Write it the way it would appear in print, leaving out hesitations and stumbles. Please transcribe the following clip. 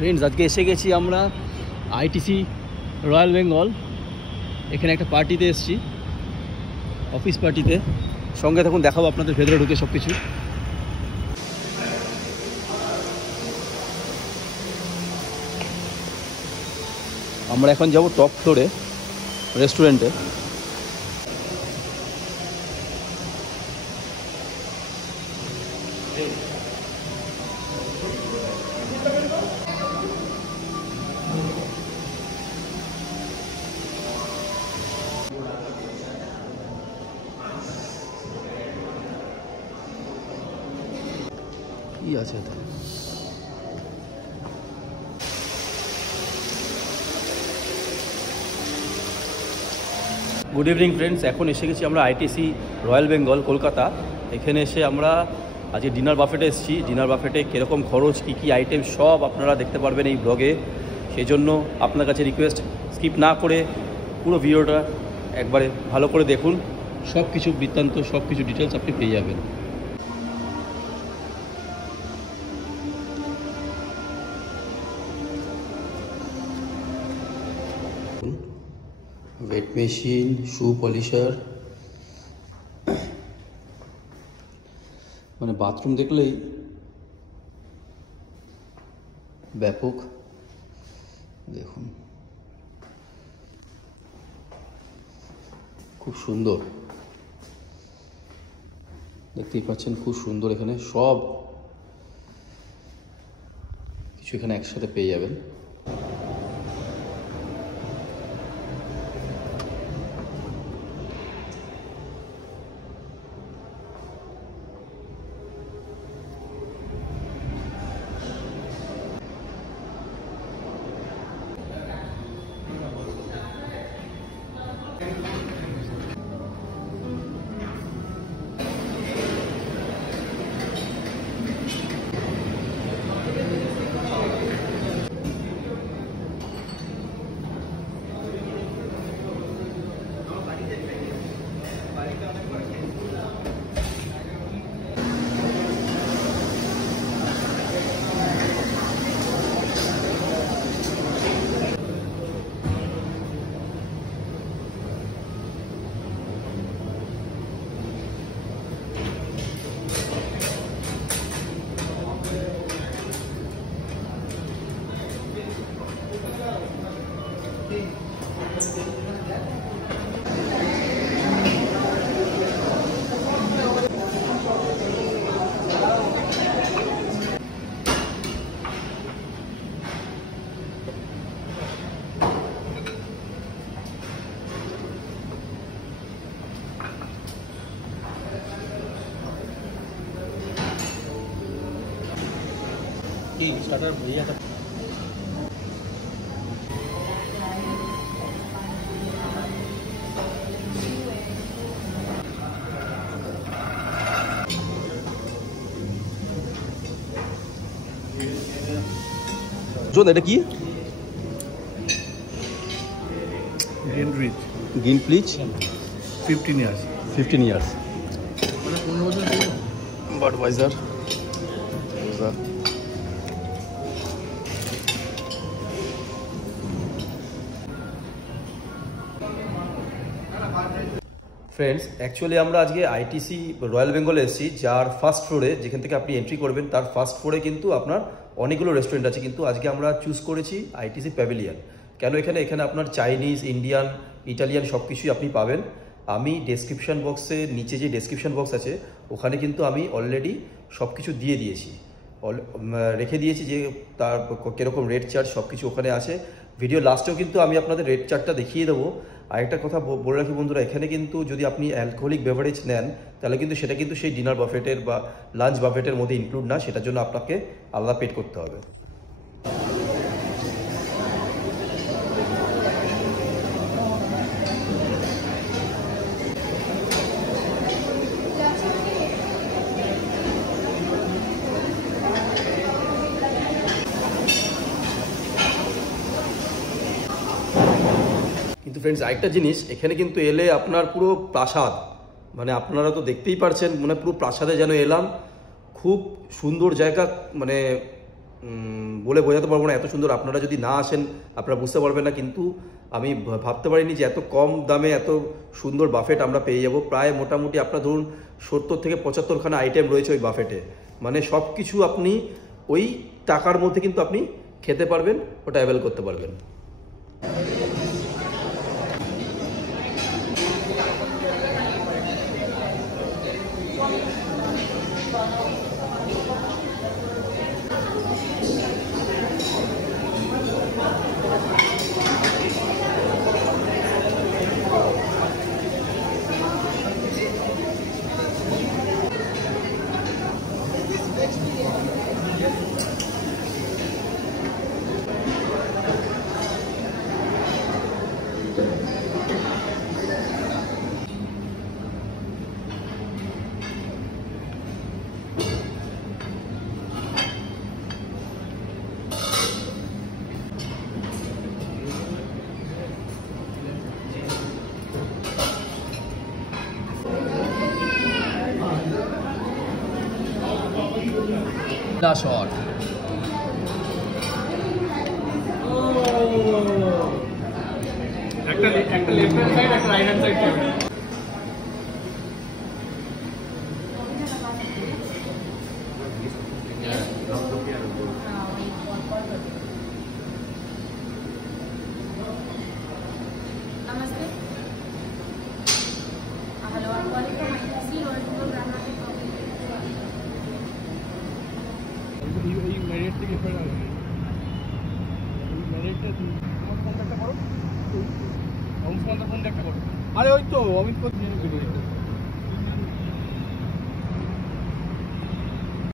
Friends, আজকে এসে গেছি আমরা আইটিসি রয়্যাল বেঙ্গল। এখানে একটা পার্টিতে এসেছি, অফিস পার্টিতে। সঙ্গে থাকুন, দেখাবো আপনাদের ভেতরে ঢুকে সব কিছু। আমরা এখন যাব টপ ফ্লোরে রেস্টুরেন্টে। কি আছে এটা? গুড ইভিনিং ফ্রেন্ডস, এখন এসে গেছি আমরা আইটিসি রয়্যাল বেঙ্গল কলকাতা। এখানে এসে আমরা আজকে ডিনার বাফেটে এসেছি। ডিনার বাফেটে কীরকম খরচ, কী কী আইটেম সব আপনারা দেখতে পারবেন এই ব্লগে। সেই জন্য আপনার কাছে রিকোয়েস্ট, স্কিপ না করে পুরো ভিডিওটা একবারে ভালো করে দেখুন। সব কিছু বৃত্তান্ত, সব কিছু ডিটেলস আপনি পেয়ে যাবেন। ওয়েট মেশিন, শু পলিশার, মানে বাথরুম দেখলেই ব্যাপক। দেখুন, খুব সুন্দর, দেখতেই পাচ্ছেন, খুব সুন্দর। এখানে সব কিছু এখানে একসাথে পেয়ে যাবেন। स्टार्टर भैया का जो এটা কি? Green please 15 years 15 years. মানে 15 বছর বাডওয়াইজার। ফ্রেন্ডস, অ্যাকচুয়ালি আমরা আজকে আইটিসি রয়্যাল বেঙ্গলে এসেছি, যার ফার্স্ট ফ্লোরে, যেখান থেকে আপনি এন্ট্রি করবেন তার ফার্স্ট ফ্লোরে কিন্তু আপনার অনেকগুলো রেস্টুরেন্ট আছে। কিন্তু আজকে আমরা চুজ করেছি আইটিসি প্যাভিলিয়ন। কেন? এখানে আপনার চাইনিজ, ইন্ডিয়ান, ইটালিয়ান সব কিছুই আপনি পাবেন। আমি ডেসক্রিপশন বক্সে, নিচে যে ডেসক্রিপশন বক্স আছে ওখানে কিন্তু আমি অলরেডি সব কিছু দিয়ে দিয়েছি, রেখে দিয়েছি যে তার কীরকম রেট চার্জ সব কিছু ওখানে আছে। ভিডিও লাস্টেও কিন্তু আমি আপনাদের রেট চার্টটা দেখিয়ে দেবো। আরেকটা কথা বলে রাখি বন্ধুরা, এখানে কিন্তু যদি আপনি অ্যালকোহলিক বেভারেজ নেন তাহলে কিন্তু সেটা কিন্তু সেই ডিনার বাফেটের বা লাঞ্চ বাফেটের মধ্যে ইনক্লুড না, সেটার জন্য আপনাকে আলাদা পেড করতে হবে। কিন্তু ফ্রেন্ডস, আরেকটা জিনিস, এখানে কিন্তু এলে আপনার পুরো প্রাসাদ, মানে আপনারা তো দেখতেই পারছেন, মানে পুরো প্রাসাদে যেন এলাম। খুব সুন্দর জায়গা, মানে বলে বোঝাতে পারবো না, এত সুন্দর। আপনারা যদি না আসেন আপনারা বুঝতে পারবেন না, কিন্তু আমি ভাবতে পারিনি যে এত কম দামে এত সুন্দর বাফেট আমরা পেয়ে যাব। প্রায় মোটামুটি আপনার ধরুন 70 থেকে 75খানা আইটেম রয়েছে ওই বাফেটে, মানে সব কিছু আপনি ওই টাকার মধ্যে কিন্তু আপনি খেতে পারবেন, ওটা অ্যাভেল করতে পারবেন। শট একটা লেফট হ্যান্ড সাইড একটা রাইট হ্যান্ড সাইড नमस्ते। Hello, I'm calling from ITC Royal Bengal Dramatic Company. এই মেরিট থেকে ফের আসবে এই মেরিটটা তোমার কন্ট্যাক্টটা করো অমিত ফোনটা করো। আরে ওই তো অমিত কোচ নিয়ে